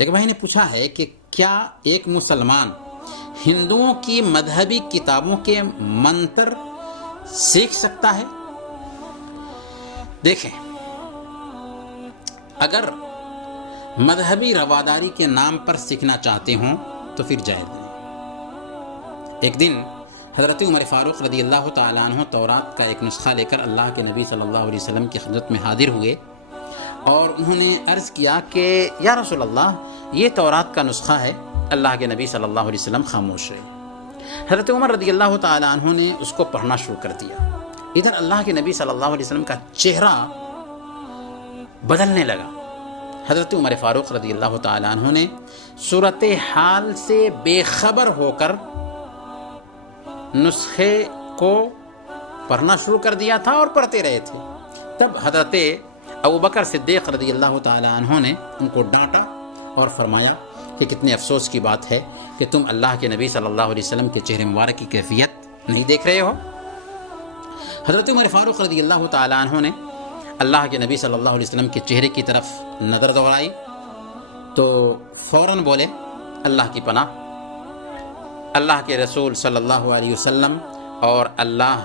ایک بھائی نے پوچھا ہے کہ کیا ایک مسلمان ہندوؤں کی مذہبی کتابوں کے منتر سیکھ سکتا ہے؟ دیکھیں، اگر مذہبی رواداری کے نام پر سیکھنا چاہتے ہوں تو پھر جائز نہیں۔ ایک دن حضرت عمر فاروق رضی اللہ تعالیٰ عنہ تورات کا ایک نسخہ لے کر اللہ کے نبی صلی اللہ علیہ وسلم کی خدمت میں حاضر ہوئے اور انہوں نے عرض کیا کہ یا رسول اللہ، یہ تورات کا نسخہ ہے۔ اللہ کے نبی صلی اللہ علیہ وسلم خاموش رہے۔ حضرت عمر رضی اللہ تعالیٰ عنہ نے اس کو پڑھنا شروع کر دیا۔ ادھر اللہ کے نبی صلی اللہ علیہ وسلم کا چہرہ بدلنے لگا۔ حضرت عمر فاروق رضی اللہ تعالیٰ عنہ نے صورتحال سے بے خبر ہو کر نسخے کو پڑھنا شروع کر دیا تھا اور پڑھتے رہے تھے۔ تب حضرت ابوبکر صدیق رضی اللہ تعالیٰ عنہ نے ان کو ڈانٹا اور فرمایا کہ کتنے افسوس کی بات ہے کہ تم اللہ کے نبی صلی اللہ علیہ وسلم کے چہرے مبارک کی کیفیت نہیں دیکھ رہے ہو۔ حضرت عمر فاروق رضی اللہ تعالیٰ عنہ نے اللہ کے نبی صلی اللہ علیہ وسلم کے چہرے کی طرف نظر دوڑائی تو فوراً بولے، اللہ کی پناہ، اللہ کے رسول صلی اللہ علیہ وسلم اور اللہ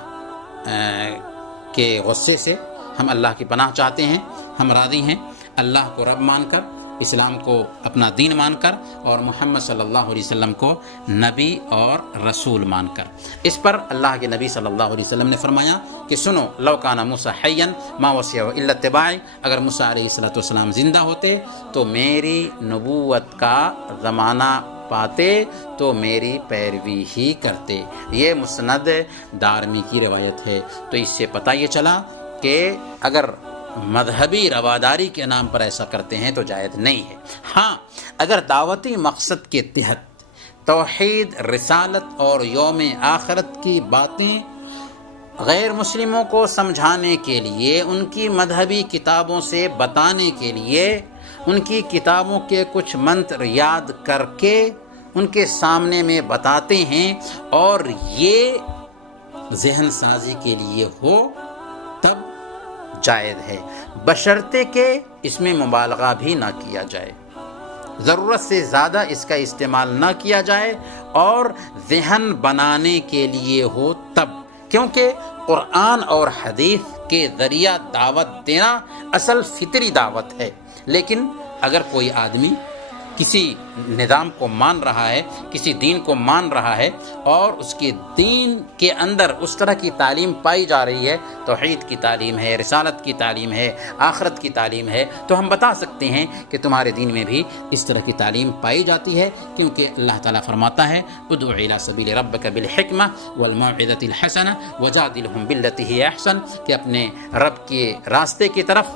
کے غصے سے ہم اللہ کی پناہ چاہتے ہیں۔ ہم راضی ہیں اللہ کو رب مان کر، اسلام کو اپنا دین مان کر، اور محمد صلی اللہ علیہ وسلم کو نبی اور رسول مان کر۔ اس پر اللہ کے نبی صلی اللہ علیہ وسلم نے فرمایا کہ سنو، لو کان موسیٰ حیا ما وسعہ الا اتباعی، اگر موسیٰ علیہ السلام زندہ ہوتے تو میری نبوت کا زمانہ پاتے تو میری پیروی ہی کرتے۔ یہ مسند دارمی کی روایت ہے۔ تو اس سے پتہ یہ چلا کہ اگر مذہبی رواداری کے نام پر ایسا کرتے ہیں تو جائز نہیں ہے۔ ہاں، اگر دعوتی مقصد کے تحت توحید، رسالت اور یوم آخرت کی باتیں غیر مسلموں کو سمجھانے کے لیے، ان کی مذہبی کتابوں سے بتانے کے لیے، ان کی کتابوں کے کچھ منتر یاد کر کے ان کے سامنے میں بتاتے ہیں اور یہ ذہن سازی کے لیے ہو، تب جائز ہے، بشرطے کہ اس میں مبالغہ بھی نہ کیا جائے، ضرورت سے زیادہ اس کا استعمال نہ کیا جائے اور ذہن بنانے کے لیے ہو تب، کیونکہ قرآن اور حدیث کے ذریعہ دعوت دینا اصل فطری دعوت ہے۔ لیکن اگر کوئی آدمی کسی نظام کو مان رہا ہے، کسی دین کو مان رہا ہے اور اس کے دین کے اندر اس طرح کی تعلیم پائی جا رہی ہے، توحید کی تعلیم ہے، رسالت کی تعلیم ہے، آخرت کی تعلیم ہے، تو ہم بتا سکتے ہیں کہ تمہارے دین میں بھی اس طرح کی تعلیم پائی جاتی ہے، کیونکہ اللہ تعالیٰ فرماتا ہے ادع الی سبیل ربک بالحکمہ والموعظۃ الحسنہ وجادلہم باللتی ہی احسن، کہ اپنے رب کے راستے کی طرف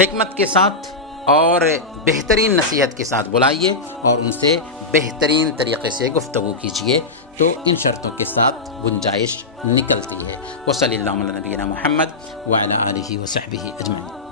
حکمت کے ساتھ اور بہترین نصیحت کے ساتھ بلائیے اور ان سے بہترین طریقے سے گفتگو کیجیے، تو ان شرطوں کے ساتھ گنجائش نکلتی ہے۔ وصلی اللہ علی نبینا محمد وعلی آلہ وصحبہ اجمعین۔